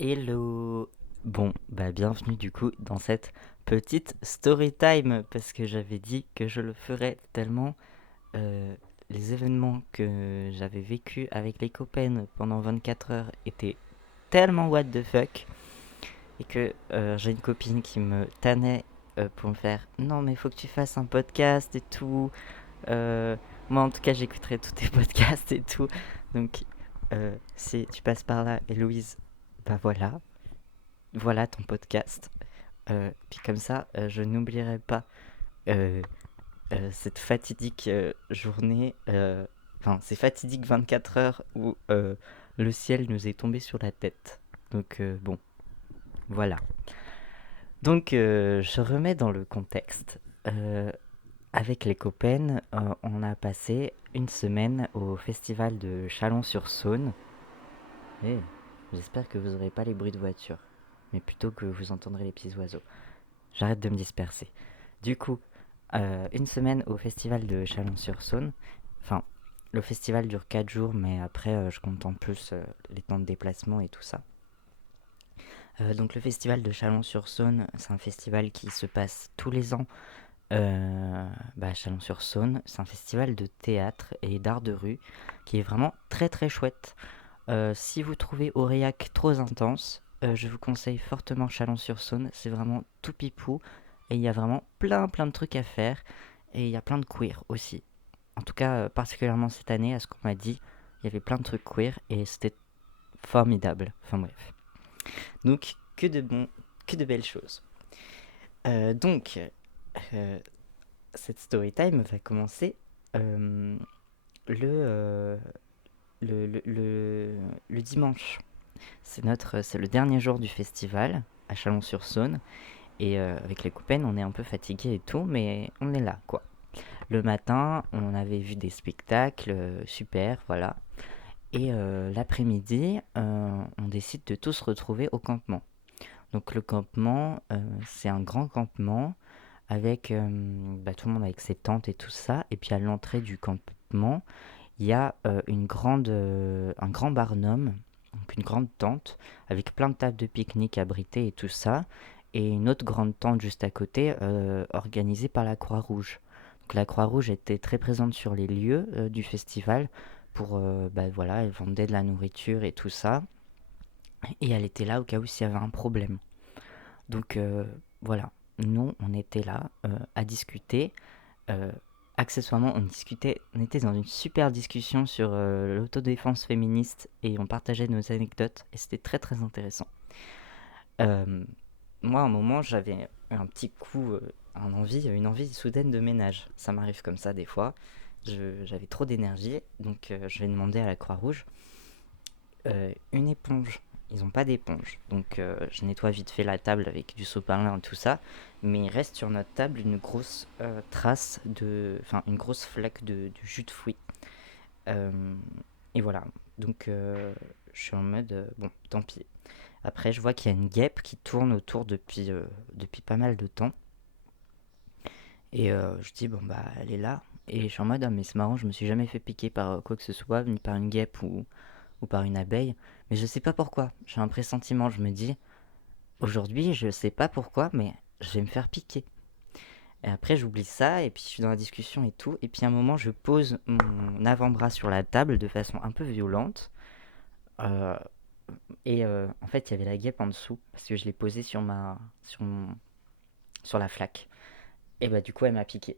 Hello! Bon, bah bienvenue du coup dans cette petite story time parce que j'avais dit que je le ferais tellement euh, les événements que j'avais vécu avec les copains pendant 24 heures étaient tellement what the fuck et que j'ai une copine qui me tannait pour me faire non mais faut que tu fasses un podcast et tout. Euh, Moi en tout cas j'écouterai tous tes podcasts et tout donc si tu passes par là Héloïse, bah voilà ton podcast. Puis comme ça, je n'oublierai pas euh, cette fatidique journée, enfin ces fatidiques 24 heures où le ciel nous est tombé sur la tête. Donc bon, voilà. Donc je remets dans le contexte. Avec les copains, on a passé une semaine au festival de Chalon-sur-Saône. Et j'espère que vous n'aurez pas les bruits de voiture, mais plutôt que vous entendrez les petits oiseaux. J'arrête de me disperser. Du coup, une semaine au festival de Chalon-sur-Saône. Enfin, le festival dure 4 jours, mais après, je compte en plus les temps de déplacement et tout ça. Donc, le festival de Chalon-sur-Saône, c'est un festival qui se passe tous les ans à Chalon-sur-Saône. C'est un festival de théâtre et d'art de rue qui est vraiment très très chouette. Si vous trouvez Aurillac trop intense, je vous conseille fortement Chalon-sur-Saône. C'est vraiment tout pipou. Et il y a vraiment plein de trucs à faire. Et il y a plein de queer aussi. En tout cas, particulièrement cette année, à ce qu'on m'a dit, il y avait plein de trucs queer et c'était formidable. Enfin bref. Donc, que de belles choses. Donc, euh, cette story time va commencer euh, le, euh, le dimanche. C'est le dernier jour du festival à Chalon-sur-Saône. Et avec les copains, on est un peu fatigué et tout, mais on est là, quoi. Le matin, on avait vu des spectacles, super, voilà. Et l'après-midi, on décide de tous se retrouver au campement. Donc le campement, c'est un grand campement avec tout le monde avec ses tentes et tout ça. Et puis à l'entrée du campement, il y a un grand barnum, donc une grande tente avec plein de tables de pique-nique abritées et tout ça, et une autre grande tente juste à côté organisée par la Croix-Rouge. Donc la Croix-Rouge était très présente sur les lieux du festival pour, voilà, elle vendait de la nourriture et tout ça, et elle était là au cas où s'il y avait un problème. Donc voilà, nous on était là à discuter. euh, Accessoirement, on était dans une super discussion sur l'autodéfense féministe et on partageait nos anecdotes et c'était très très intéressant. Euh, Moi, à un moment, j'avais un petit coup, une envie soudaine de ménage. Ça m'arrive comme ça des fois. J'avais trop d'énergie, donc je vais demander à la Croix-Rouge une éponge. Ils n'ont pas d'éponge, donc je nettoie vite fait la table avec du sopalin et tout ça, mais il reste sur notre table une grosse enfin une grosse flaque de jus de fruits. Euh, et voilà, donc je suis en mode bon, tant pis. Après, je vois qu'il y a une guêpe qui tourne autour depuis pas mal de temps, et je dis bon bah elle est là, et je suis en mode ah, mais c'est marrant, je me suis jamais fait piquer par quoi que ce soit, ni par une guêpe ou par une abeille, mais je sais pas pourquoi. J'ai un pressentiment, je me dis, aujourd'hui, je sais pas pourquoi, mais je vais me faire piquer. Et après, j'oublie ça, et puis je suis dans la discussion et tout, et puis à un moment, je pose mon avant-bras sur la table de façon un peu violente, euh, et en fait, il y avait la guêpe en dessous, parce que je l'ai posée sur la flaque. Et bah, du coup, elle m'a piqué.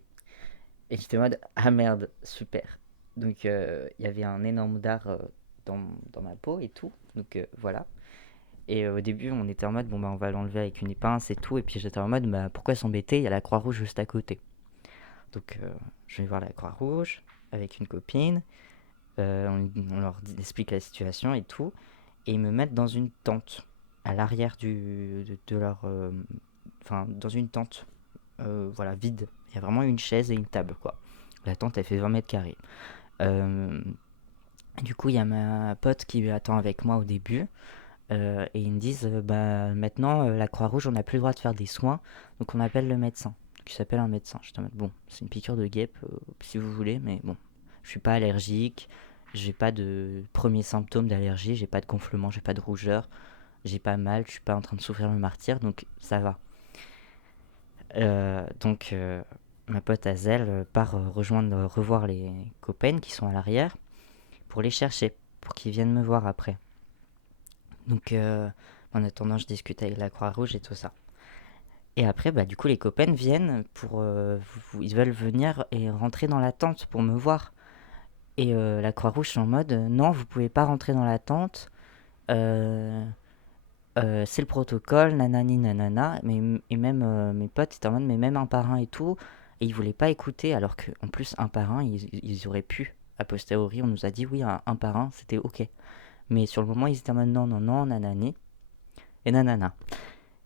Et j'étais en mode, ah merde, super. Donc, il y avait un énorme dard dans ma peau et tout, donc voilà. Et au début, on était en mode, bon, bah, on va l'enlever avec une pince et tout. Et puis j'étais en mode, bah, pourquoi s'embêter? Il y a la Croix-Rouge juste à côté. Donc je vais voir la Croix-Rouge avec une copine. On leur explique la situation et tout. Et ils me mettent dans une tente à l'arrière de leur. Enfin, dans une tente, voilà, vide. Il y a vraiment une chaise et une table, quoi. La tente, elle fait 20 mètres carrés. Euh, du coup, il y a ma pote qui attend avec moi au début. Et ils me disent, bah, maintenant, la Croix-Rouge, on n'a plus le droit de faire des soins, donc on appelle le médecin, qui s'appelle un médecin. Je te dis, bon, c'est une piqûre de guêpe, si vous voulez, mais bon, je suis pas allergique, j'ai pas de premiers symptômes d'allergie, j'ai pas de gonflement, j'ai pas de rougeur, j'ai pas mal, je suis pas en train de souffrir le martyr, donc ça va. Donc ma pote Azel part revoir les copains qui sont à l'arrière pour les chercher, pour qu'ils viennent me voir après. Donc en attendant, je discute avec la Croix-Rouge et tout ça. Et après, bah, du coup, les copains viennent pour. Ils veulent venir et rentrer dans la tente pour me voir. Et la Croix-Rouge, est en mode non, vous pouvez pas rentrer dans la tente. Euh, c'est le protocole, nanani nanana. Et même mes potes étaient en mode, mais même un par un et tout. Et ils voulaient pas écouter, alors qu'en plus, un par un, ils auraient pu. A posteriori, on nous a dit oui, un par un, c'était ok. Mais sur le moment, ils étaient en mode non, non, non, nanani et nanana.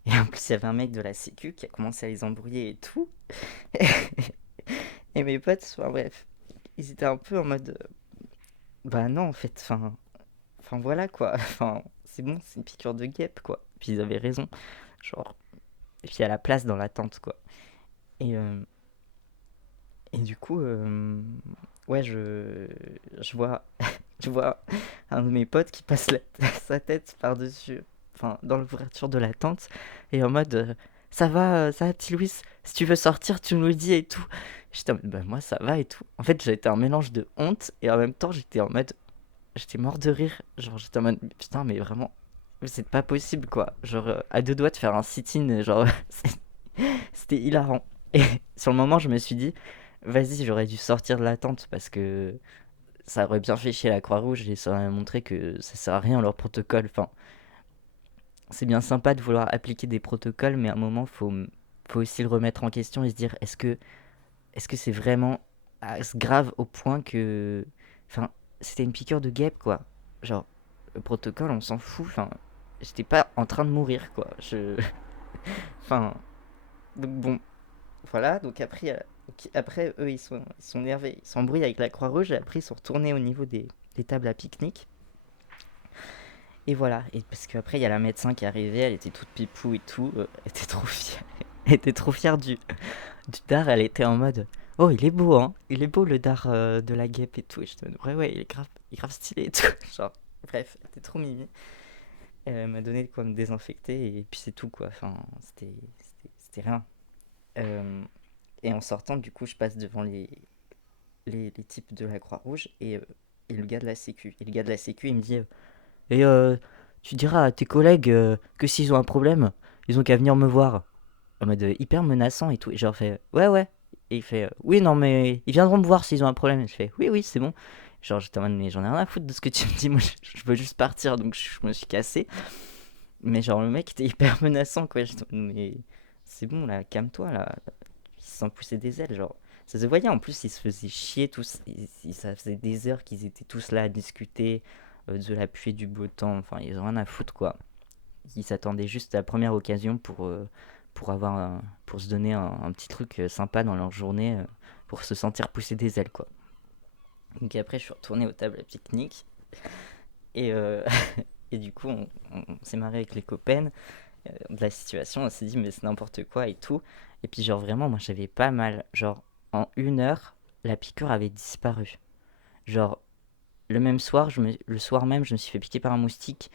Et en plus, il y avait un mec de la sécu qui a commencé à les embrouiller et tout. Et mes potes, enfin bref, ils étaient un peu en mode bah non, en fait, enfin voilà quoi. Enfin, c'est bon, c'est une piqûre de guêpe quoi. Puis ils avaient raison. Genre, et puis il y a la place dans la tente quoi. Et, euh, et du coup, ouais, je vois, je vois un de mes potes qui passe sa tête par-dessus, enfin, dans l'ouverture de la tente, et en mode ça va, petit Louis, si tu veux sortir, tu nous le dis et tout. J'étais en mode, bah, moi, ça va et tout. En fait, j'étais un mélange de honte, et en même temps, j'étais mort de rire. Genre, j'étais en mode, putain, mais vraiment, c'est pas possible, quoi. Genre, à deux doigts de faire un sit-in, genre, c'était hilarant. Et sur le moment, je me suis dit, vas-y, j'aurais dû sortir de la tente parce que ça aurait bien fait chier la Croix-Rouge et ça aurait montré que ça sert à rien leur protocole. Enfin, c'est bien sympa de vouloir appliquer des protocoles, mais à un moment, faut aussi le remettre en question et se dire est-ce que c'est vraiment grave au point que. Enfin, c'était une piqûre de guêpe, quoi. Genre, le protocole, on s'en fout. Enfin, j'étais pas en train de mourir, quoi. Enfin, donc bon, voilà. Après eux, ils sont énervés. Ils s'embrouillent avec la Croix-Rouge et après, ils sont retournés au niveau des tables à pique-nique. Et voilà, et parce qu'après il y a la médecin qui est arrivée, elle était toute pipou et tout, elle était trop fière, elle était trop fière du dard, elle était en mode oh il est beau hein, il est beau le dard de la guêpe et tout, et je te dis ouais il est grave stylé et tout, genre bref, elle était trop mimi, elle m'a donné de quoi me désinfecter et puis c'est tout quoi, enfin c'était rien. Euh, et en sortant du coup je passe devant les types de la Croix-Rouge et le gars de la sécu, et le gars de la sécu il me dit et tu diras à tes collègues que s'ils ont un problème, ils ont qu'à venir me voir. En mode hyper menaçant et tout. Et je leur fais ouais, ouais. Et il fait oui, non, mais ils viendront me voir s'ils ont un problème. Et je fais oui, oui, c'est bon. Genre, j'étais en mode mais j'en ai rien à foutre de ce que tu me dis. Moi, je veux juste partir. Donc, je me suis cassé. Mais genre, le mec était hyper menaçant, quoi. J'étais en mode, mais c'est bon, là, calme-toi, là. Il s'en poussait des ailes, genre. Ça se voyait, en plus, ils se faisaient chier tous. Ça faisait des heures qu'ils étaient tous là à discuter de la pluie, du beau temps. Enfin, ils ont rien à foutre, quoi. Ils s'attendaient juste à la première occasion pour se donner un petit truc sympa dans leur journée, pour se sentir pousser des ailes, quoi. Donc après, je suis retourné aux tables à pique-nique. Et, et du coup, on s'est marré avec les copains de la situation. On s'est dit, mais c'est n'importe quoi et tout. Et puis, genre, vraiment, moi, j'avais pas mal. Genre, en une heure, la piqûre avait disparu. Genre, le soir même, je me suis fait piquer par un moustique.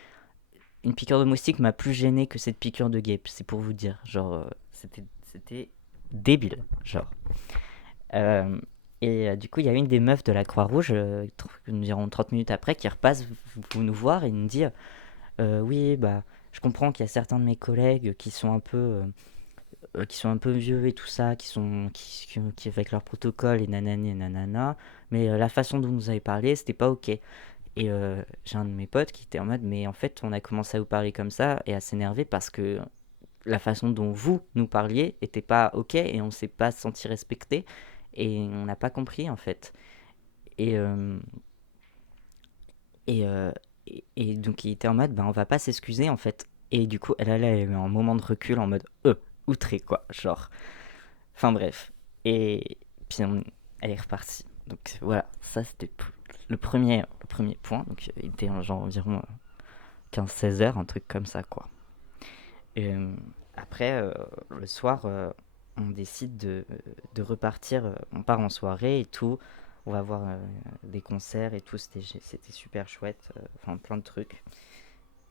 Une piqûre de moustique m'a plus gêné que cette piqûre de guêpe, c'est pour vous dire. Genre, c'était débile. Genre. Euh, du coup, il y a une des meufs de la Croix-Rouge, environ 30 minutes après, qui repasse nous voir et nous dit oui, bah, je comprends qu'il y a certains de mes collègues qui sont un peu vieux et tout ça, qui avec leur protocole et nanani et nanana, mais la façon dont vous avez parlé, c'était pas ok. Et j'ai un de mes potes qui était en mode, mais en fait, on a commencé à vous parler comme ça et à s'énerver parce que la façon dont vous nous parliez était pas ok et on s'est pas senti respecté et on n'a pas compris en fait. Et, euh, et, euh, et donc il était en mode, bah on va pas s'excuser en fait. Et du coup, elle a eu un moment de recul en mode, outré quoi, genre. Enfin bref. Et puis elle est repartie. Donc voilà, ça c'était le premier point. Donc il était genre environ 15-16 heures, un truc comme ça, quoi. Et, après, le soir, on décide de repartir. On part en soirée et tout. On va voir des concerts et tout. C'était super chouette. Enfin, plein de trucs.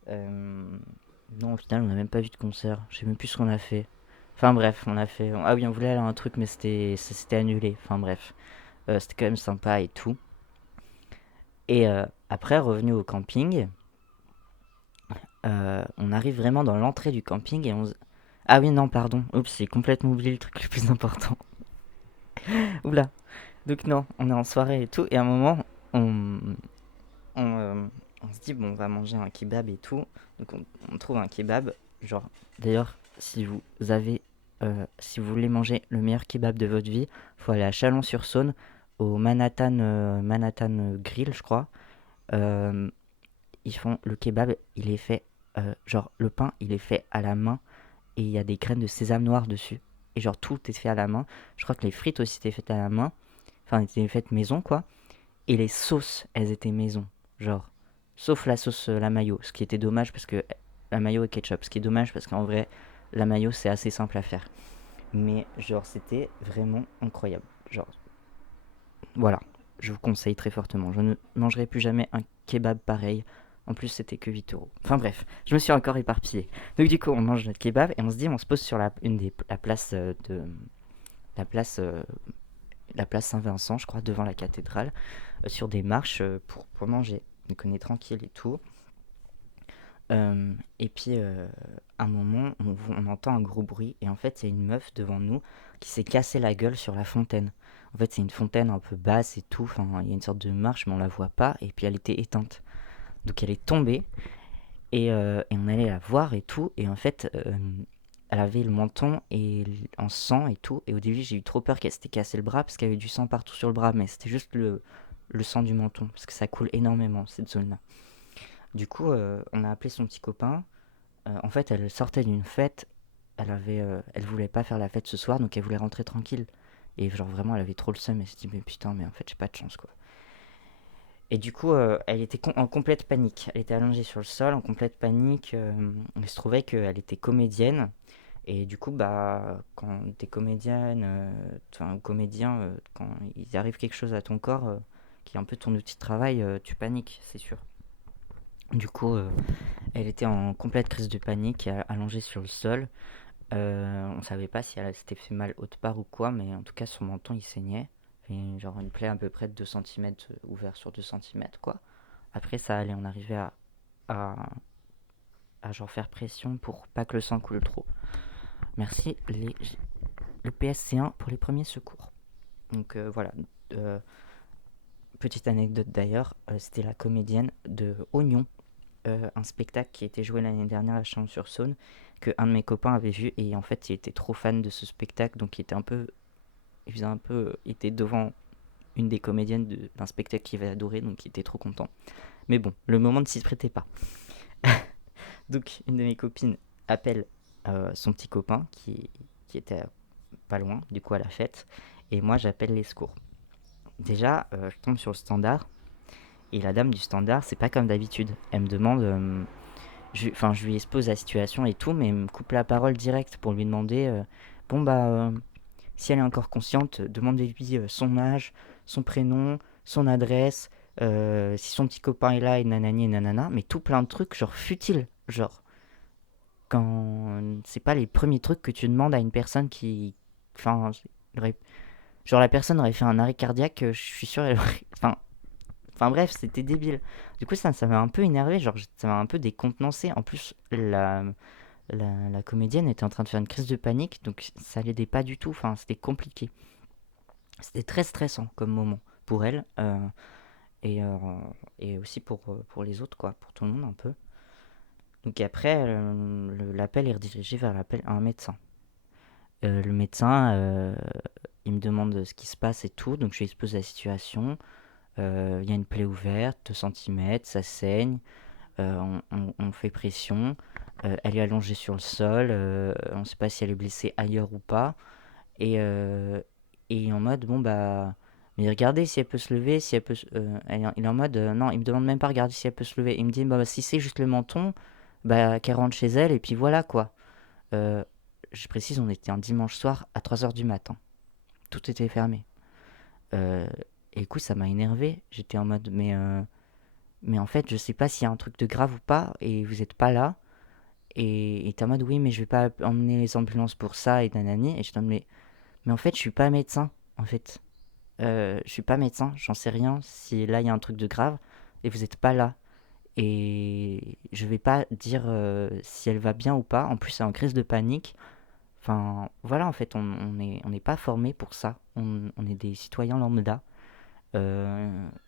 Euh, Non, au final, on n'a même pas vu de concert. Je sais même plus ce qu'on a fait. Enfin bref, on a fait. Ah oui, on voulait aller à un truc, mais ça s'était annulé. Enfin bref, c'était quand même sympa et tout. Et après, revenu au camping, on arrive vraiment dans l'entrée du camping ah oui, non, pardon. Oups, j'ai complètement oublié le truc le plus important. Oula. Donc non, on est en soirée et tout, et à un moment, on, on, euh, on se dit, bon, on va manger un kebab et tout. Donc on trouve un kebab. Genre, d'ailleurs, si vous voulez manger le meilleur kebab de votre vie, faut aller à Chalon-sur-Saône, au Manhattan Grill, je crois. Euh, Ils font le kebab, il est fait, genre, le pain, il est fait à la main, et il y a des graines de sésame noir dessus. Et genre, tout est fait à la main. Je crois que les frites aussi étaient faites à la main. Enfin, elles étaient faites maison, quoi. Et les sauces, elles étaient maison. Genre, sauf la sauce la mayo, ce qui était dommage parce que la mayo et ketchup, ce qui est dommage parce qu'en vrai, la mayo c'est assez simple à faire. Mais genre, c'était vraiment incroyable. Genre, voilà, je vous conseille très fortement. Je ne mangerai plus jamais un kebab pareil. En plus, c'était que 8 euros. Enfin bref, je me suis encore éparpillé. Donc du coup, on mange notre kebab et on se dit, on se pose sur la place la place euh, la place Saint-Vincent, je crois, devant la cathédrale, sur des marches pour manger. Donc on est tranquille et tout. Et puis, à un moment, on entend un gros bruit. Et en fait, c'est une meuf devant nous qui s'est cassé la gueule sur la fontaine. En fait, c'est une fontaine un peu basse et tout. Enfin, il y a une sorte de marche, mais on la voit pas. Et puis, elle était éteinte. Donc, elle est tombée. Et on allait la voir et tout. Et en fait, elle avait le menton en sang et tout. Et au début, j'ai eu trop peur qu'elle s'était cassé le bras parce qu'il y avait du sang partout sur le bras. Mais c'était juste le sang du menton. Parce que ça coule énormément, cette zone-là. Du coup, on a appelé son petit copain. En fait, elle sortait d'une fête. Elle voulait pas faire la fête ce soir, donc elle voulait rentrer tranquille. Et genre vraiment, elle avait trop le seum. Elle s'est dit, mais putain, mais en fait, j'ai pas de chance, quoi. Et du coup, elle était en complète panique. Elle était allongée sur le sol, en complète panique. Il se trouvait qu'elle était comédienne. Et du coup, bah, quand t'es comédienne, enfin, ou comédien, quand il arrive quelque chose à ton corps, qui est un peu ton outil de travail, tu paniques, c'est sûr. Du coup, elle était en complète crise de panique, allongée sur le sol. On savait pas si elle s'était fait mal autre part ou quoi, mais en tout cas, son menton il saignait. Et genre une plaie à peu près de 2 centimètres ouverte sur 2 centimètres, quoi. Après, ça allait, on arrivait à, à genre faire pression pour pas que le sang coule trop. Merci le PSC1 pour les premiers secours. Donc voilà. Euh, Petite anecdote d'ailleurs, c'était la comédienne de Oignon, un spectacle qui a été joué l'année dernière à Chalon-sur-Saône, que un de mes copains avait vu, et en fait il était trop fan de ce spectacle, donc il était devant une des comédiennes d'un spectacle qu'il avait adoré, donc il était trop content. Mais bon, le moment ne s'y prêtait pas. Donc une de mes copines appelle son petit copain qui était pas loin, du coup à la fête, et moi j'appelle les secours. Déjà, je tombe sur le standard, et la dame du standard, c'est pas comme d'habitude. Elle me demande, je lui expose la situation et tout, mais elle me coupe la parole direct pour lui demander, bon bah, si elle est encore consciente, demandez-lui son âge, son prénom, son adresse, si son petit copain est là et nanani et nanana, mais tout plein de trucs genre futiles, genre quand c'est pas les premiers trucs que tu demandes à une personne qui, enfin, genre la personne aurait fait un arrêt cardiaque, je suis sûr elle aurait, enfin bref, c'était débile. Du coup ça m'a un peu énervé, genre ça m'a un peu décontenancé. En plus la comédienne était en train de faire une crise de panique, donc ça l'aidait pas du tout, enfin c'était compliqué. C'était très stressant comme moment pour elle, et, euh, et aussi pour les autres, quoi, pour tout le monde un peu. Donc après, l'appel est redirigé vers un médecin. Le médecin, il me demande ce qui se passe et tout, donc je lui expose la situation. Il y a une plaie ouverte, 2 centimètres, ça saigne, on fait pression. Elle est allongée sur le sol, on ne sait pas si elle est blessée ailleurs ou pas. Et en mode, bon bah, mais regardez si elle peut se lever, si elle peut. Il est en mode, non, il me demande même pas regarder si elle peut se lever. Il me dit, bah, si c'est juste le menton, bah, qu'elle rentre chez elle, et puis voilà quoi. Euh, je précise, on était un dimanche soir à 3 heures du matin. Tout était fermé. Euh, et du coup, ça m'a énervé. J'étais en mode, mais en fait, je sais pas s'il y a un truc de grave ou pas, et vous êtes pas là. Et t'es en mode, oui, mais je vais pas emmener les ambulances pour ça, et nanani. Et je te dis, mais en fait, je suis pas médecin, en fait. Je suis pas médecin, j'en sais rien si là il y a un truc de grave et vous êtes pas là. Et je vais pas dire si elle va bien ou pas. En plus, c'est en crise de panique. Enfin, voilà, en fait, on n'est pas formé pour ça. On est des citoyens lambda.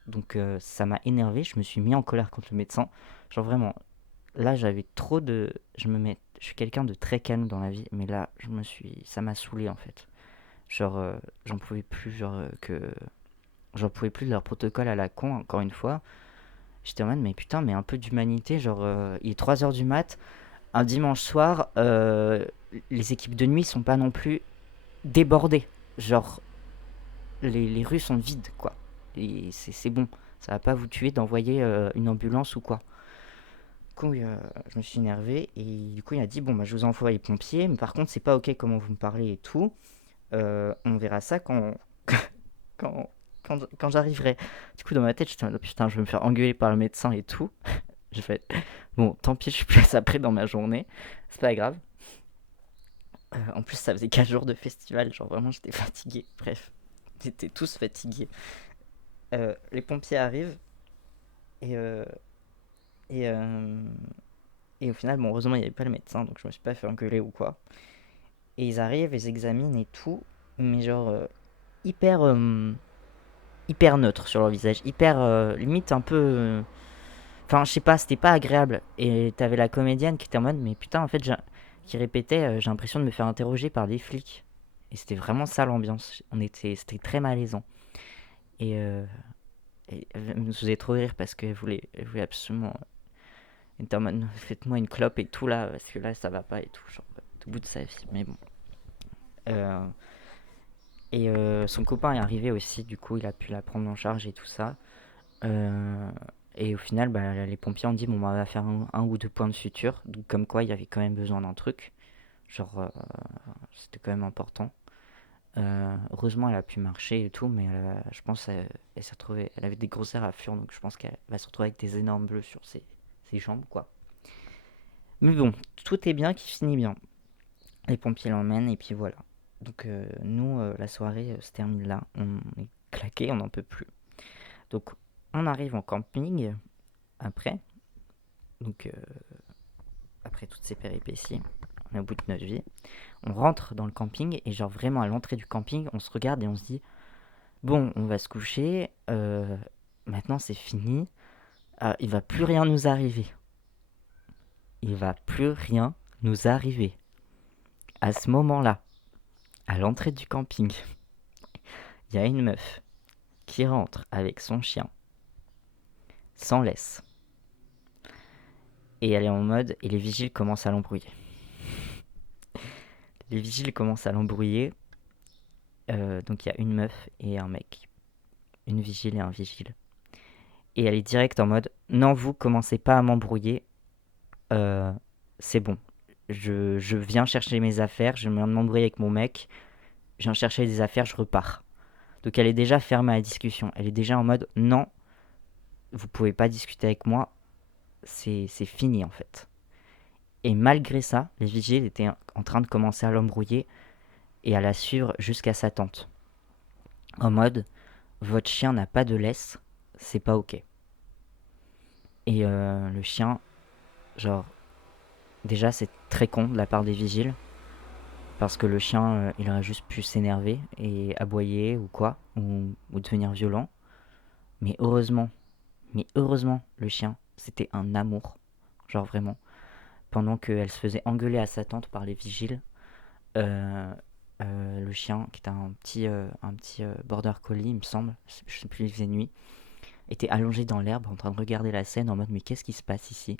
Donc, ça m'a énervé. Je me suis mis en colère contre le médecin. Genre, vraiment, là, j'avais trop de. Je suis quelqu'un de très calme dans la vie, mais là, ça m'a saoulé, en fait. Genre, j'en pouvais plus, j'en pouvais plus de leur protocole à la con, encore une fois. J'étais en mode, mais putain, mais un peu d'humanité. Genre, il est 3 heures du mat, un dimanche soir, les équipes de nuit sont pas non plus débordées. Genre, les rues sont vides, quoi. Et c'est bon. Ça va pas vous tuer d'envoyer une ambulance ou quoi. Du coup, je me suis énervé et du coup, il a dit, bon, bah, je vous envoie les pompiers, mais par contre, c'est pas ok comment vous me parlez et tout. On verra ça quand, quand j'arriverai. Du coup, dans ma tête, j'étais en mode, putain, je vais me faire engueuler par le médecin et tout. Je fais, bon, tant pis, je suis plus après dans ma journée. C'est pas grave. En plus, ça faisait 4 jours de festival. Genre, vraiment, j'étais fatigué. Bref, j'étais tous fatigués. Les pompiers arrivent et, et, euh, et au final, bon, heureusement, il n'y avait pas le médecin, donc je me suis pas fait engueuler ou quoi. Et ils arrivent, ils examinent et tout, mais genre, hyper, hyper neutre sur leur visage. Hyper, limite un peu. Enfin, je sais pas, c'était pas agréable. Et t'avais la comédienne qui était en mode, mais putain, en fait, qui répétait, j'ai l'impression de me faire interroger par des flics. Et c'était vraiment ça l'ambiance. C'était très malaisant. Et, elle nous faisait trop rire parce elle voulait absolument. Elle était en mode, faites-moi une clope et tout là, parce que là, ça va pas et tout. Genre, au bout de sa vie. Mais bon. Euh, et son copain est arrivé aussi, du coup, il a pu la prendre en charge et tout ça. Euh, et au final, bah, les pompiers ont dit bon, bah, on va faire un ou deux points de suture. Donc, comme quoi, il y avait quand même besoin d'un truc. Genre, c'était quand même important. Heureusement, elle a pu marcher et tout, mais je pense elle s'est retrouvée. Elle avait des grosses éraflures, donc je pense qu'elle va se retrouver avec des énormes bleus sur ses jambes, quoi. Mais bon, tout est bien qui finit bien. Les pompiers l'emmènent et puis voilà. Donc, nous, la soirée se termine là. On est claqué, on n'en peut plus. Donc, on arrive en camping après. Donc, après toutes ces péripéties, on est au bout de notre vie. On rentre dans le camping et genre vraiment à l'entrée du camping, on se regarde et on se dit bon, on va se coucher, maintenant c'est fini, il va plus rien nous arriver. Il va plus rien nous arriver. À ce moment-là, à l'entrée du camping, il y a une meuf qui rentre avec son chien, sans laisse. Et elle est en mode, et les vigiles commencent à l'embrouiller. Les vigiles commencent à l'embrouiller, donc il y a une meuf et un mec. Une vigile et un vigile. Et elle est direct en mode non, vous commencez pas à m'embrouiller, euh, c'est bon. Je viens chercher mes affaires, je viens de m'embrouiller avec mon mec, je viens chercher des affaires, je repars. Donc elle est déjà fermée à la discussion. Elle est déjà en mode non, vous pouvez pas discuter avec moi, c'est fini en fait. Et malgré ça, les vigiles étaient en train de commencer à l'embrouiller et à la suivre jusqu'à sa tente. En mode votre chien n'a pas de laisse, c'est pas ok. Et le chien, genre, déjà, c'est très con de la part des vigiles, parce que le chien, il aurait juste pu s'énerver et aboyer ou quoi, ou devenir violent. Mais heureusement, le chien, c'était un amour. Genre vraiment. Pendant qu'elle se faisait engueuler à sa tante par les vigiles, euh, le chien, qui était un petit border collie, il me semble, je sais plus, il faisait nuit, était allongé dans l'herbe en train de regarder la scène en mode mais qu'est-ce qui se passe ici.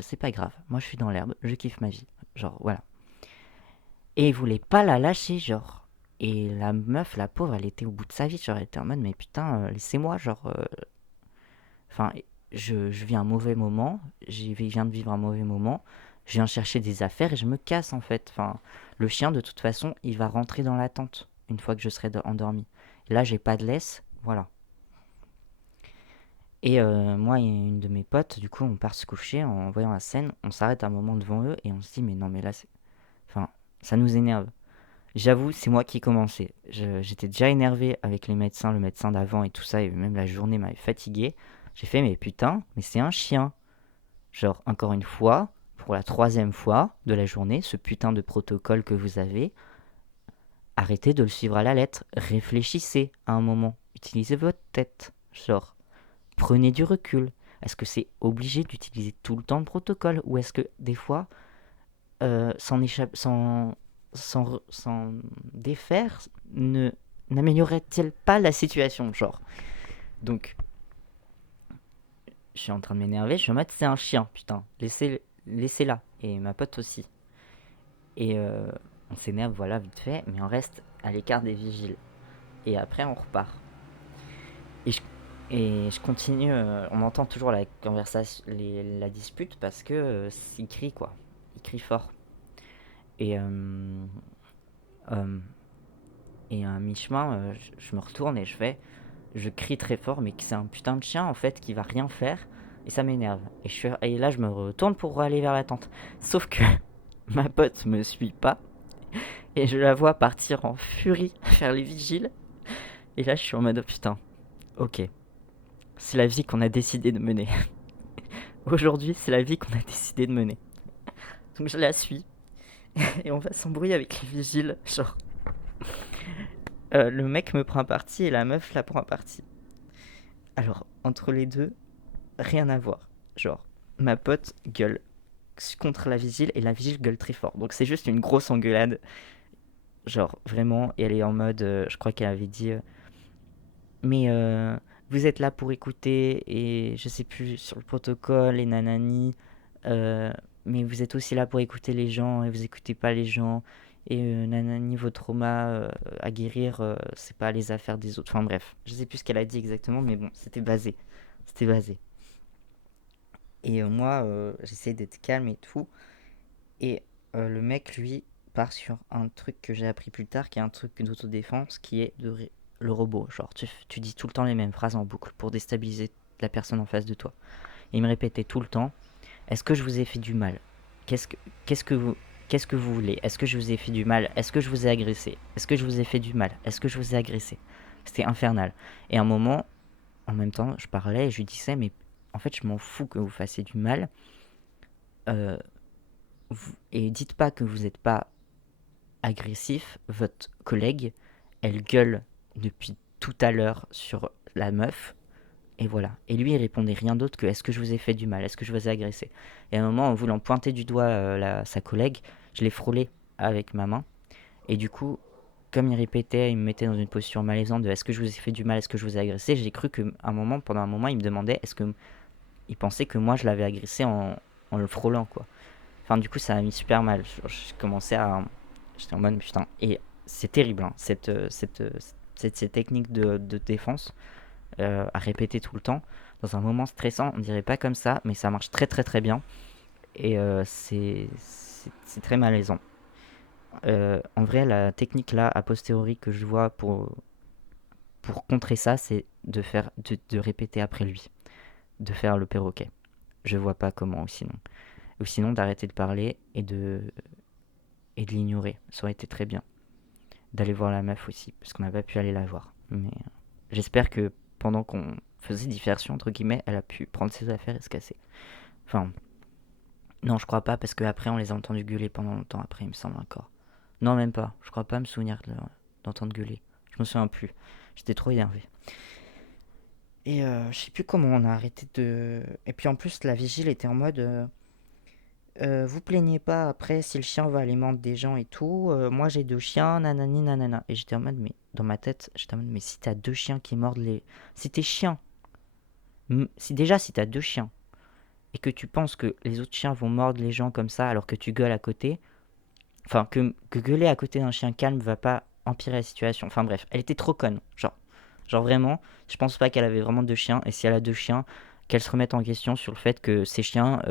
C'est pas grave, moi je suis dans l'herbe, je kiffe ma vie. Genre voilà. Et il voulait pas la lâcher, genre. Et la meuf, la pauvre, elle était au bout de sa vie, genre, elle était en mode, mais putain, laissez-moi, genre. Enfin, je vis un mauvais moment, viens de vivre un mauvais moment, je viens chercher des affaires et je me casse, en fait. Enfin, le chien, de toute façon, il va rentrer dans la tente une fois que je serai endormi. Là, j'ai pas de laisse, voilà. Et moi et une de mes potes, du coup, on part se coucher en voyant la scène. On s'arrête un moment devant eux et on se dit, mais non, mais là, enfin, ça nous énerve. J'avoue, c'est moi qui ai commencé. J'étais déjà énervé avec les médecins, le médecin d'avant et tout ça, et même la journée m'avait fatigué. J'ai fait, mais putain, mais c'est un chien. Genre, encore une fois, pour la troisième fois de la journée, ce putain de protocole que vous avez, arrêtez de le suivre à la lettre. Réfléchissez à un moment. Utilisez votre tête. Genre, prenez du recul. Est-ce que c'est obligé d'utiliser tout le temps le protocole ou est-ce que des fois, s'en défaire ne n'améliorerait-il pas la situation, genre. Donc, je suis en train de m'énerver, je suis en mode c'est un chien, putain, laissez-la. Et ma pote aussi. Et on s'énerve, voilà, vite fait, mais on reste à l'écart des vigiles. Et après, on repart. Et je, et je continue, on entend toujours la conversation, la dispute parce que il crie quoi. Il crie fort. Et euh, Et à mi-chemin, je me retourne et je crie très fort, mais que c'est un putain de chien en fait qui va rien faire. Et ça m'énerve. Et là, je me retourne pour aller vers la tente. Sauf que ma pote me suit pas. Et je la vois partir en furie faire les vigiles. Et là, je suis en mode oh, putain, ok. C'est la vie qu'on a décidé de mener. Aujourd'hui, c'est la vie qu'on a décidé de mener. Donc je la suis. Et on va s'embrouiller avec les vigiles. Genre, le mec me prend parti et la meuf la prend parti. Alors, entre les deux, rien à voir. Genre, ma pote gueule contre la vigile et la vigile gueule très fort. Donc c'est juste une grosse engueulade. Genre, vraiment, et elle est en mode, je crois qu'elle avait dit, mais vous êtes là pour écouter et je sais plus sur le protocole et nanani. euh, mais vous êtes aussi là pour écouter les gens et vous écoutez pas les gens. Et nanani, vos traumas à guérir, c'est pas les affaires des autres. Enfin bref, je sais plus ce qu'elle a dit exactement, mais bon, c'était basé. C'était basé. Et moi, j'essaie d'être calme et tout. Et le mec, lui, part sur un truc que j'ai appris plus tard, qui est un truc d'autodéfense, qui est le robot. Genre, tu dis tout le temps les mêmes phrases en boucle pour déstabiliser la personne en face de toi. Et il me répétait tout le temps, est-ce que je vous ai fait du mal? Qu'est-ce que, qu'est-ce que vous... Qu'est-ce que vous voulez? Est-ce que je vous ai fait du mal? Est-ce que je vous ai agressé? Est-ce que je vous ai fait du mal? Est-ce que je vous ai agressé? C'était infernal. Et à un moment, en même temps, je parlais et je lui disais, mais en fait, je m'en fous que vous fassiez du mal. Euh, et dites pas que vous n'êtes pas agressif. Votre collègue, elle gueule depuis tout à l'heure sur la meuf. Et voilà. Et lui, il répondait rien d'autre que est-ce que je vous ai fait du mal? Est-ce que je vous ai agressé? Et à un moment, en voulant pointer du doigt sa collègue, je l'ai frôlé avec ma main. Et du coup, comme il répétait, il me mettait dans une posture malaisante de est-ce que je vous ai fait du mal? Est-ce que je vous ai agressé? J'ai cru que pendant un moment, il me demandait est-ce que il pensait que moi je l'avais agressé en le frôlant quoi. Enfin, du coup, ça m'a mis super mal. Je commençais à. J'étais en mode putain. Et c'est terrible, hein, cette technique de défense à répéter tout le temps. Dans un moment stressant, on dirait pas comme ça, mais ça marche très très très bien. Et c'est très malaisant. En vrai, la technique là, a posteriori, que je vois pour contrer ça, c'est de répéter après lui. De faire le perroquet. Je vois pas comment, ou sinon. Ou sinon, d'arrêter de parler et de l'ignorer. Ça aurait été très bien. D'aller voir la meuf aussi, parce qu'on n'a pas pu aller la voir. Mais j'espère que pendant qu'on faisait diversion, entre guillemets, elle a pu prendre ses affaires et se casser. Enfin, non, je crois pas, parce qu'après, on les a entendus gueuler pendant longtemps après, il me semble encore. Non, même pas. Je crois pas me souvenir d'entendre gueuler. Je me souviens plus. J'étais trop énervé. Et je sais plus comment on a arrêté de. Et puis en plus, la vigile était en mode. Vous plaignez pas après si le chien va aller mordre des gens et tout. Moi j'ai deux chiens, nanani nanana. Et j'étais en mode, mais dans ma tête, j'étais en mode, mais si t'as deux chiens qui mordent les. Si tes chiens. Si t'as deux chiens et que tu penses que les autres chiens vont mordre les gens comme ça alors que tu gueules à côté. Enfin, que gueuler à côté d'un chien calme va pas empirer la situation. Enfin bref, elle était trop conne. Genre vraiment, je pense pas qu'elle avait vraiment deux chiens. Et si elle a deux chiens, qu'elle se remette en question sur le fait que ces chiens,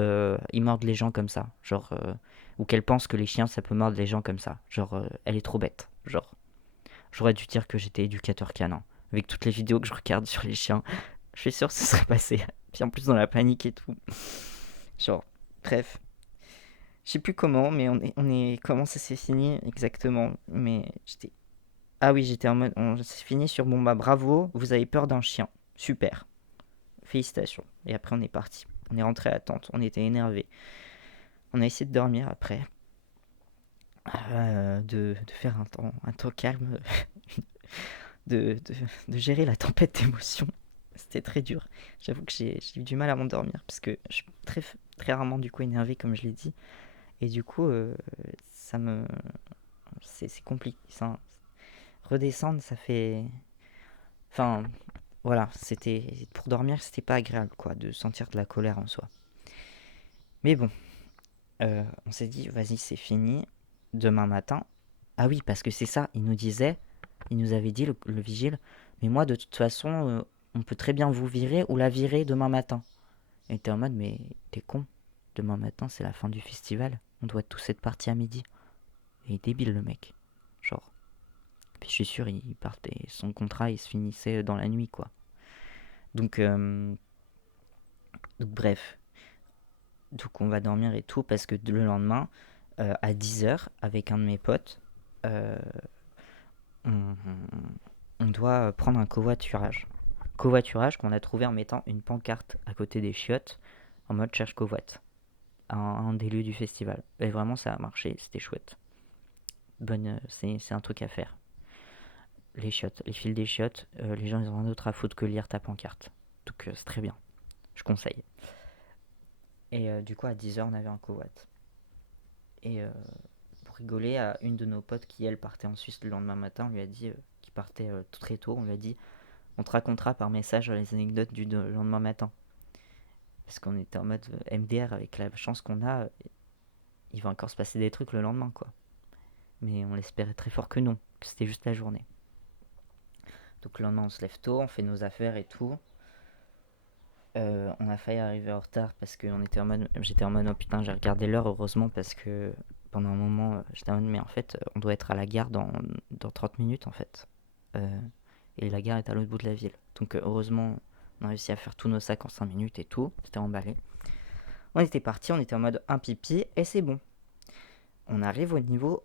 ils mordent les gens comme ça. Genre, ou qu'elle pense que les chiens, ça peut mordre les gens comme ça. Genre, elle est trop bête. Genre, j'aurais dû dire que j'étais éducateur canin. Avec toutes les vidéos que je regarde sur les chiens, Je suis sûr que ce serait passé. Puis en plus dans la panique et tout. Genre, bref. Je sais plus comment, mais comment ça s'est fini exactement. Mais j'étais. Ah oui, j'étais en mode. C'est fini sur bon bah bravo, vous avez peur d'un chien. Super. Félicitations. Et après on est parti. On est rentré à la tente. On était énervés. On a essayé de dormir après. De faire un temps calme. De, de gérer la tempête d'émotions. C'était très dur. J'avoue que j'ai eu du mal à m'endormir parce que je suis très rarement du coup énervé comme je l'ai dit. Et du coup, ça me. C'est compliqué. Ça, redescendre, ça fait. Enfin, voilà, c'était. Pour dormir, c'était pas agréable, quoi, de sentir de la colère en soi. Mais bon, on s'est dit, vas-y, c'est fini. Demain matin. Ah oui, parce que c'est ça, il nous avait dit, le vigile, mais moi, de toute façon, on peut très bien vous virer ou la virer demain matin. Et t'es en mode, mais t'es con. Demain matin, c'est la fin du festival. On doit tous être partis à midi. Et il est débile, le mec. Genre. Puis je suis sûr, il partait. Son contrat, il se finissait dans la nuit, quoi. Donc, bref. Donc, on va dormir et tout, parce que le lendemain, à 10 h avec un de mes potes, euh, on, on doit prendre un covoiturage. Covoiturage qu'on a trouvé en mettant une pancarte à côté des chiottes, en mode cherche covoit. Un des lieux du festival. Et vraiment, ça a marché, c'était chouette. C'est un truc à faire. Les chiottes, les fils des chiottes, les gens ils ont rien d'autre à foutre que lire ta pancarte. Donc c'est très bien, je conseille. Et du coup à 10 h on avait un covoit. Et pour rigoler, à une de nos potes qui elle partait en Suisse le lendemain matin, on lui a dit, qui partait très tôt, on lui a dit on te racontera par message les anecdotes du lendemain matin. Parce qu'on était en mode MDR avec la chance qu'on a, il va encore se passer des trucs le lendemain quoi. Mais on l'espérait très fort que non, que c'était juste la journée. Donc le lendemain on se lève tôt, on fait nos affaires et tout. On a failli arriver en retard parce que j'étais en mode oh putain j'ai regardé l'heure heureusement parce que pendant un moment j'étais en mode mais en fait on doit être à la gare dans 30 minutes en fait. Euh, et la gare est à l'autre bout de la ville. Donc heureusement on a réussi à faire tous nos sacs en 5 minutes et tout, c'était emballé. On était parti, on était en mode un pipi et c'est bon. On arrive au niveau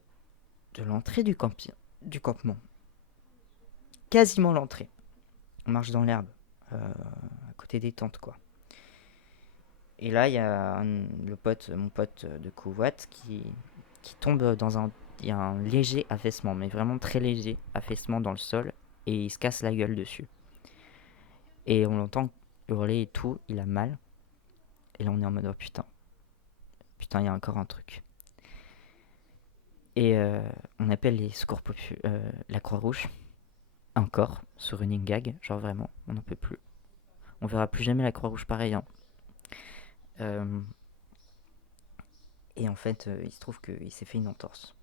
de l'entrée du campement. Quasiment l'entrée. On marche dans l'herbe, à côté des tentes quoi. Et là, il y a mon pote de Kouvat qui tombe dans un. Il y a un léger affaissement, mais vraiment très léger affaissement dans le sol, et il se casse la gueule dessus. Et on l'entend hurler et tout, il a mal. Et là, on est en mode oh putain, putain, il y a encore un truc. Et on appelle les secours la Croix-Rouge, encore, ce running gag, genre vraiment, on n'en peut plus. On verra plus jamais la Croix-Rouge pareil, hein. Euh, et en fait, il se trouve qu'il s'est fait une entorse.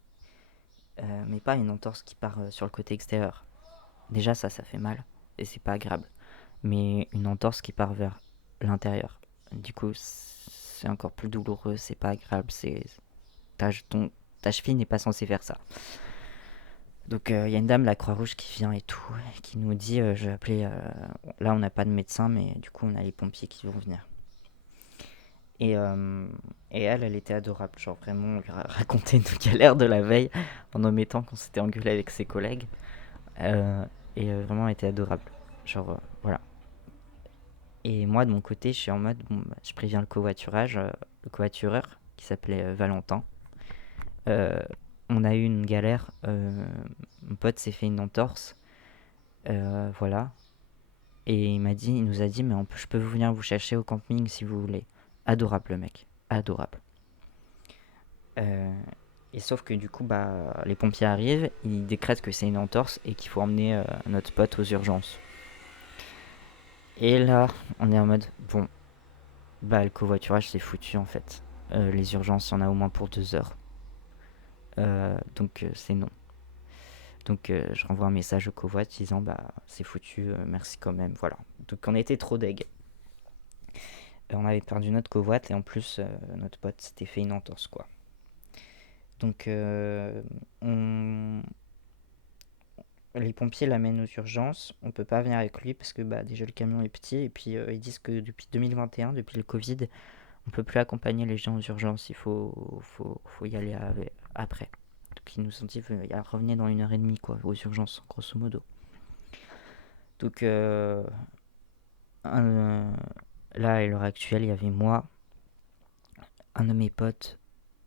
Mais pas une entorse qui part sur le côté extérieur. Déjà ça fait mal et c'est pas agréable. Mais une entorse qui part vers l'intérieur. Du coup, c'est encore plus douloureux, c'est pas agréable, ta, ta cheville n'est pas censée faire ça. Donc il y a une dame, la Croix-Rouge, qui vient et tout, et qui nous dit, je vais appeler, là on n'a pas de médecin, mais du coup on a les pompiers qui vont venir. Et, euh, et elle était adorable, genre vraiment, on lui a raconté nos galères de la veille en omettant qu'on s'était engueulé avec ses collègues. Euh, vraiment, elle était adorable. Genre, voilà. Et moi, de mon côté, je suis en mode, bon, bah, je préviens le covoitureur, qui s'appelait Valentin. Euh, on a eu une galère. Mon pote s'est fait une entorse. Voilà. Et il nous a dit, mais je peux venir vous chercher au camping si vous voulez. Adorable, le mec. Adorable. Euh, et sauf que du coup, bah, les pompiers arrivent, ils décrètent que c'est une entorse et qu'il faut emmener notre pote aux urgences. Et là, on est en mode, bon, bah le covoiturage c'est foutu en fait. Les urgences, il y en a au moins pour 2 heures. Donc c'est non. Donc je renvoie un message au covoit disant, bah c'est foutu, merci quand même, voilà. Donc on était trop deg. On avait perdu notre covoit et en plus notre pote s'était fait une entorse quoi. Donc on, les pompiers l'amènent aux urgences. On peut pas venir avec lui parce que bah, déjà le camion est petit et puis ils disent que depuis 2021, depuis le Covid, on peut plus accompagner les gens aux urgences. Il faut y aller après. Donc ils nous ont dit revenez dans 1 heure et demie quoi, aux urgences, grosso modo. Donc euh, là, à l'heure actuelle, il y avait moi, un de mes potes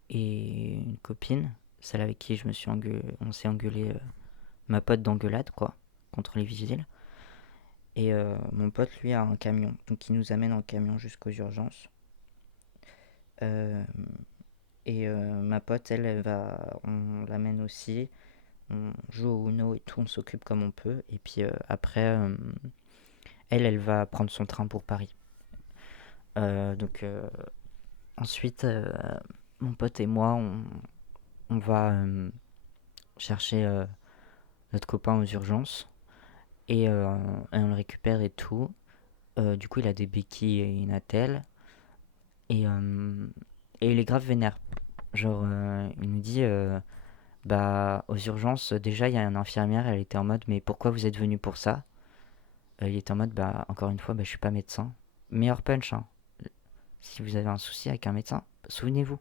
et une copine, celle avec qui on s'est engueulé, ma pote d'engueulade quoi, contre les vigiles. Et mon pote, lui, a un camion. Donc, il nous amène en camion jusqu'aux urgences. Euh, et ma pote, on l'amène aussi. On joue au Uno et tout, on s'occupe comme on peut. Et puis après, elle va prendre son train pour Paris. Donc, ensuite, mon pote et moi, on va chercher notre copain aux urgences. Et on le récupère et tout. Du coup, il a des béquilles et une attelle. Et, euh, et il est grave vénère. Genre, il nous dit, bah, aux urgences, déjà, il y a une infirmière, elle était en mode, mais pourquoi vous êtes venu pour ça? Il était en mode, bah, encore une fois, bah, je suis pas médecin. Meilleur punch, hein. Si vous avez un souci avec un médecin, souvenez-vous,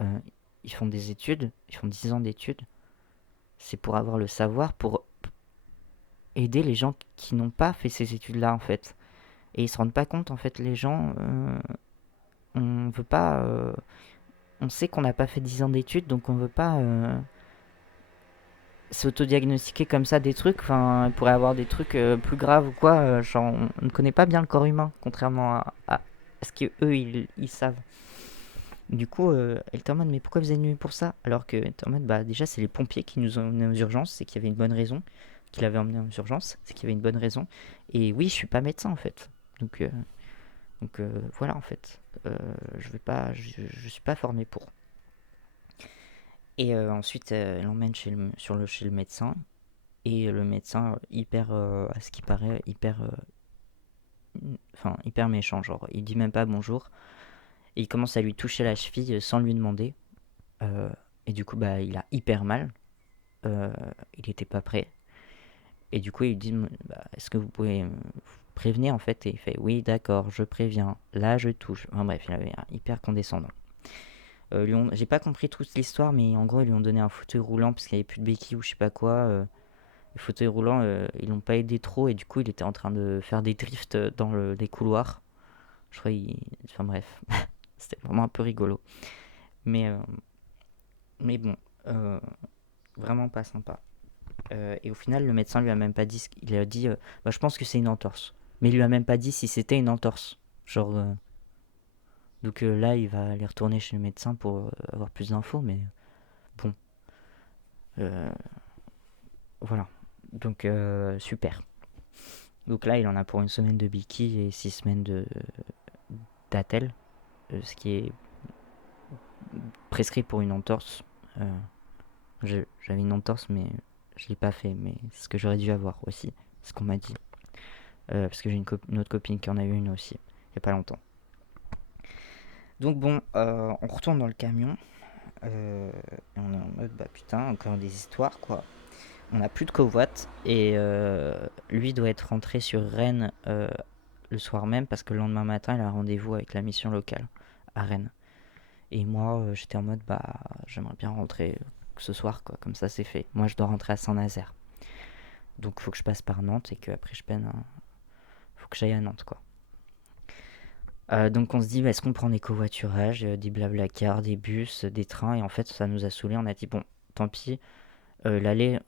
euh, ils font des études, ils font 10 ans d'études. C'est pour avoir le savoir, pour aider les gens qui n'ont pas fait ces études-là, en fait. Et ils se rendent pas compte, en fait, les gens, on veut pas. On sait qu'on n'a pas fait 10 ans d'études, donc on veut pas s'autodiagnostiquer comme ça des trucs. Enfin, il pourrait avoir des trucs plus graves ou quoi. Genre, on ne connaît pas bien le corps humain, contrairement à ce qu'eux, ils savent. Du coup, elle était en mode, mais pourquoi vous êtes venu pour ça? Alors que, elle était en mode, bah déjà, c'est les pompiers qui nous ont emmenés aux urgences, c'est qu'il y avait une bonne raison. Qu'il avait emmené aux urgences, c'est qu'il y avait une bonne raison. Et oui, je suis pas médecin en fait. Donc, voilà en fait. Je vais pas, je suis pas formé pour. Et ensuite, elle l'emmène chez le médecin. Et le médecin, hyper, à ce qui paraît, hyper méchant. Genre, il dit même pas bonjour. Et il commence à lui toucher la cheville sans lui demander. Euh, et du coup, bah, il a hyper mal. Euh, il était pas prêt. Et du coup, il lui dit bah, est-ce que vous pouvez me prévenir en fait? Et il fait oui, d'accord, je préviens. Là, je touche. Enfin bref, il avait un hyper condescendant. J'ai pas compris toute l'histoire, mais en gros, ils lui ont donné un fauteuil roulant parce qu'il n'y avait plus de béquilles ou je sais pas quoi. Le fauteuil roulant, ils l'ont pas aidé trop et du coup, il était en train de faire des drifts dans les couloirs. Je crois, enfin bref, c'était vraiment un peu rigolo. Mais, euh, mais bon, euh, vraiment pas sympa. Et au final, le médecin lui a même pas dit. Il a dit bah, je pense que c'est une entorse. Mais il lui a même pas dit si c'était une entorse. Genre. Donc là, il va aller retourner chez le médecin pour avoir plus d'infos. Mais bon. Euh, voilà. Donc super. Donc là, il en a pour 1 semaine de Biki et 6 semaines d'Atel. Ce qui est prescrit pour une entorse. Euh, J'avais une entorse, mais je l'ai pas fait. Mais c'est ce que j'aurais dû avoir aussi. C'est ce qu'on m'a dit. Parce que j'ai une autre copine qui en a eu une aussi, il y a pas longtemps. Donc bon, on retourne dans le camion. Et on est en mode, bah putain, encore des histoires quoi. On n'a plus de covoite. Et lui doit être rentré sur Rennes le soir même parce que le lendemain matin, il a un rendez-vous avec la mission locale à Rennes. Et moi, j'étais en mode, bah j'aimerais bien rentrer ce soir quoi, comme ça c'est fait. Moi, je dois rentrer à Saint-Nazaire. Donc il faut que je passe par Nantes et que après je peine. Faut que j'aille à Nantes quoi. Donc on se dit, bah, est-ce qu'on prend des covoiturages, des blablacars, des bus, des trains? Et en fait, ça nous a saoulés. On a dit, bon, tant pis. L'aller,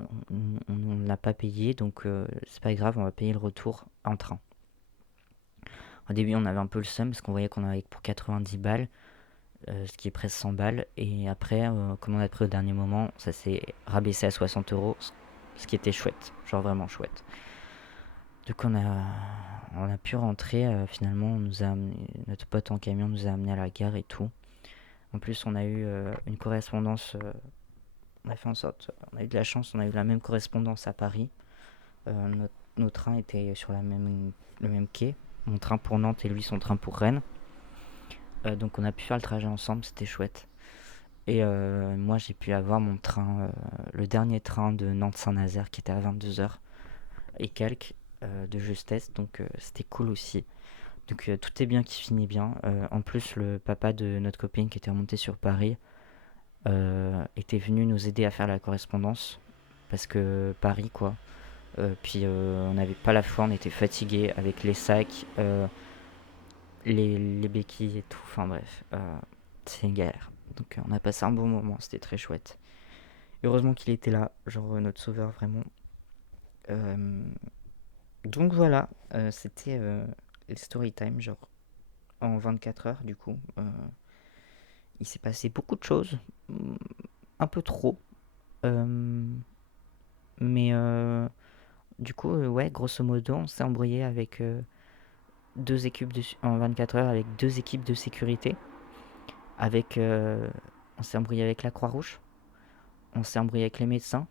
on ne l'a pas payé, donc c'est pas grave, on va payer le retour en train. Au début, on avait un peu le seum parce qu'on voyait qu'on avait pour 90 balles, ce qui est presque 100 balles. Et après, comme on a pris au dernier moment, ça s'est rabaissé à 60 euros, ce qui était chouette, genre vraiment chouette. Donc on a pu rentrer, finalement, notre pote en camion nous a amené à la gare et tout. En plus, on a eu une correspondance. On a fait en sorte. On a eu de la chance, on a eu la même correspondance à Paris. Nos trains étaient sur le même quai. Mon train pour Nantes et lui son train pour Rennes. Donc on a pu faire le trajet ensemble, c'était chouette. Et moi, j'ai pu avoir mon train, le dernier train de Nantes-Saint-Nazaire qui était à 22 h et quelques de justesse, donc c'était cool aussi. Donc tout est bien qui finit bien. En plus, le papa de notre copine qui était remonté sur Paris était venu nous aider à faire la correspondance parce que Paris quoi. Puis on n'avait pas la foi, on était fatigués avec les sacs, les béquilles et tout. Enfin bref, c'est une galère. Donc on a passé un bon moment, c'était très chouette. Heureusement qu'il était là, genre notre sauveur vraiment. Euh, donc voilà, c'était le story time, genre en 24 heures du coup. Il s'est passé beaucoup de choses, un peu trop. Euh, mais du coup, ouais, grosso modo, on s'est embrouillé avec deux équipes en 24 heures avec deux équipes de sécurité. Avec, on s'est embrouillé avec la Croix-Rouge, on s'est embrouillé avec les médecins.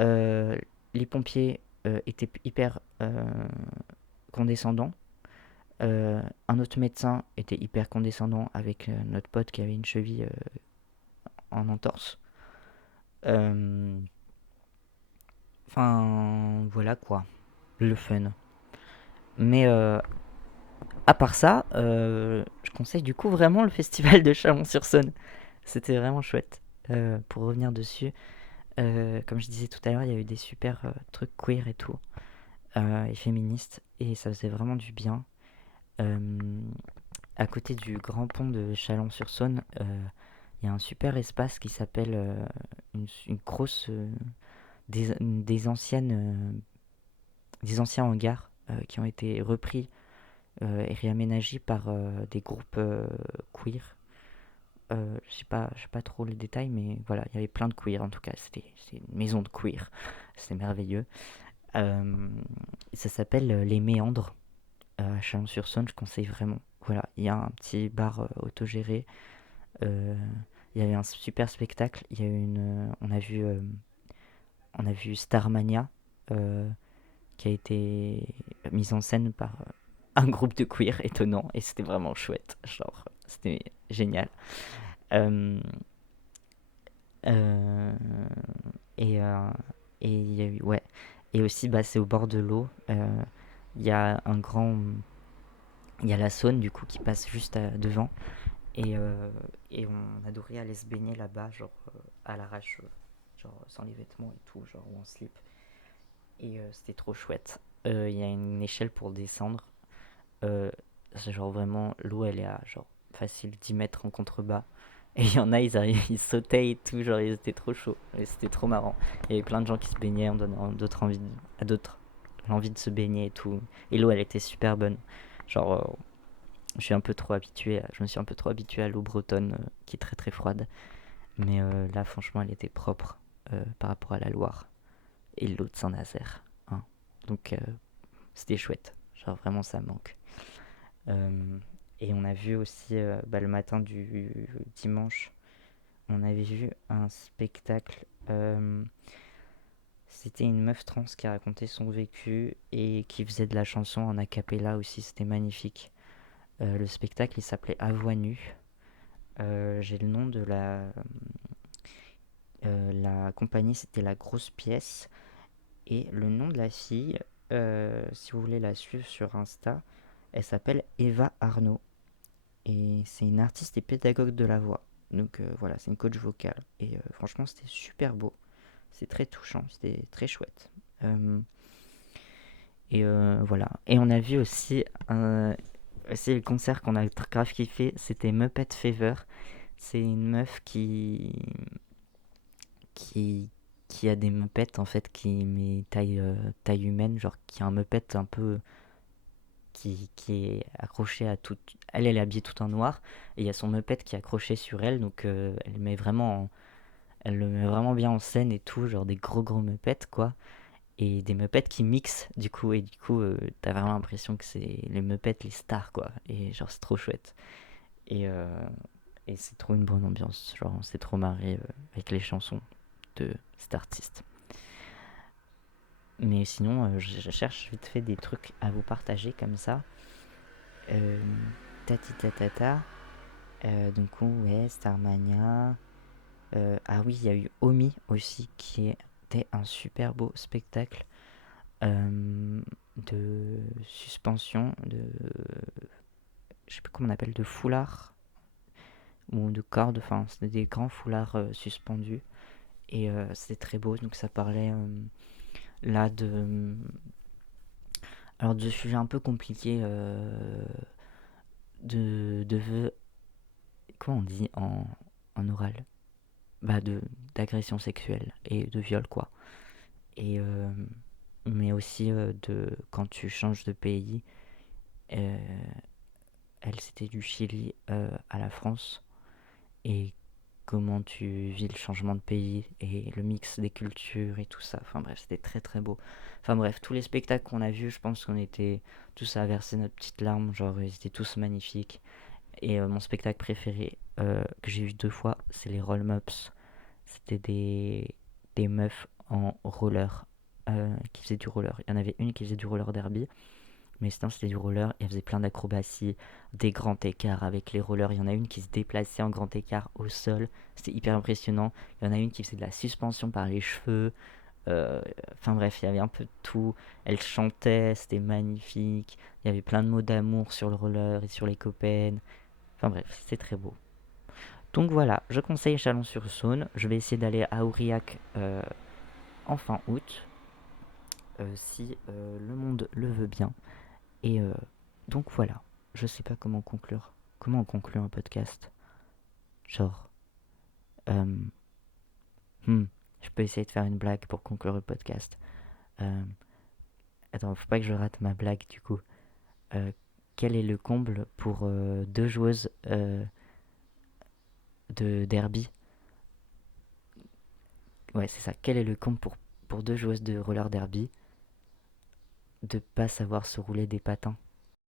Euh, les pompiers étaient hyper condescendants. Un autre médecin était hyper condescendant avec notre pote qui avait une cheville en entorse. Euh, Enfin, voilà quoi, le fun. Mais à part ça, je conseille du coup vraiment le festival de Chalon-sur-Saône. C'était vraiment chouette. Pour revenir dessus, comme je disais tout à l'heure, il y a eu des super trucs queer et tout, et féministes, et ça faisait vraiment du bien. Euh, à côté du grand pont de Chalon-sur-Saône, il y a un super espace qui s'appelle une grosse des anciens hangars qui ont été repris et réaménagés par des groupes queer. Je sais pas trop les détails, mais voilà, il y avait plein de queer en tout cas. C'est une maison de queer, c'est merveilleux. Euh, Ça s'appelle Les Méandres à Chalon-sur-Saône, je conseille vraiment. Voilà, il y a un petit bar autogéré. Euh, il y avait un super spectacle. Il y a eu on a vu Starmania, euh, qui a été mise en scène par un groupe de queer étonnant, et c'était vraiment chouette. Genre, c'était génial. Euh, euh, et et il y a eu, ouais. Et aussi, bah, c'est au bord de l'eau. Il y a un grand. Il y a la Saône, du coup, qui passe juste devant. Et, et on adorait aller se baigner là-bas, genre à l'arrache, genre sans les vêtements et tout, genre ou en slip. Et c'était trop chouette. Il y a une échelle pour descendre. C'est genre vraiment, l'eau elle est à genre facile 10 mètres en contrebas. Et il y en a, ils sautaient et tout, genre ils étaient trop chauds. Et c'était trop marrant. Il y avait plein de gens qui se baignaient en donnant à d'autres l'envie de se baigner et tout. Et l'eau elle était super bonne. Genre, je me suis un peu trop habitué à l'eau bretonne qui est très très froide. Mais là, franchement, elle était propre par rapport à la Loire et l'eau de Saint-Nazaire, hein. Donc, c'était chouette. Genre, vraiment, ça manque. Euh, et on a vu aussi, bah, le matin du dimanche, on avait vu un spectacle. C'était une meuf trans qui racontait son vécu et qui faisait de la chanson en a cappella aussi. C'était magnifique. Le spectacle, il s'appelait À voix nue. J'ai le nom de la compagnie, c'était La Grosse Pièce. Et le nom de la fille, si vous voulez la suivre sur Insta, elle s'appelle Eva Arnaud. Et c'est une artiste et pédagogue de la voix. Donc voilà, c'est une coach vocale. Et franchement, c'était super beau. C'est très touchant, c'était très chouette. Euh, et voilà. Et on a vu aussi c'est le concert qu'on a grave kiffé, c'était Muppet Fever. C'est une meuf qui, qui a des Muppets en fait, qui met taille humaine, genre qui a un Muppet un peu qui est accroché à tout. Elle est habillée tout en noir et il y a son Muppet qui est accroché sur elle, donc elle le met vraiment bien en scène et tout, genre des gros Muppets quoi. Et des Muppets qui mixent du coup, et du coup, t'as vraiment l'impression que c'est les Muppets, les stars quoi. Et genre, c'est trop chouette. Et, et c'est trop une bonne ambiance. Genre, on s'est trop marré avec les chansons de cet artiste. Mais sinon, je cherche vite fait des trucs à vous partager comme ça. Euh, Tati tatata. Du coup, ouais, Starmania. Ah oui, il y a eu Omi aussi, qui était un super beau spectacle de suspension, je sais pas comment on appelle, de foulard ou de corde, enfin, c'était des grands foulards suspendus. Et c'était très beau, donc ça parlait là alors de sujets un peu compliqués de comment on dit en oral, bah d'agression sexuelle et de viol quoi. Et mais aussi de quand tu changes de pays. euh, Elle c'était du Chili à la France, et comment tu vis le changement de pays et le mix des cultures et tout ça. Enfin bref, c'était très très beau. Enfin bref, tous les spectacles qu'on a vus, je pense qu'on était tous à verser notre petite larme, genre ils étaient tous magnifiques. Et mon spectacle préféré que j'ai vu 2 fois, c'est les Roll Mops. C'était des meufs en roller qui faisaient du roller. Il y en avait une qui faisait du roller derby, mais sinon c'était du roller et elle faisait plein d'acrobaties, des grands écarts avec les rollers. Il y en a une qui se déplaçait en grand écart au sol, c'était hyper impressionnant. Il y en a une qui faisait de la suspension par les cheveux. Euh, Enfin bref, il y avait un peu de tout. Elle chantait, c'était magnifique. Il y avait plein de mots d'amour sur le roller et sur les copains. Enfin bref, c'est très beau. Donc voilà, je conseille Chalon-sur-Saône. Je vais essayer d'aller à Aurillac en fin août, si le monde le veut bien. Et donc voilà, je sais pas comment conclure. Comment on conclut un podcast? Genre, euh, hmm, je peux essayer de faire une blague pour conclure le podcast. Euh, Attends, faut pas que je rate ma blague du coup. Euh, Quel est le comble pour deux joueuses de derby? Ouais, c'est ça. Quel est le comble pour deux joueuses de roller derby de pas savoir se rouler des patins?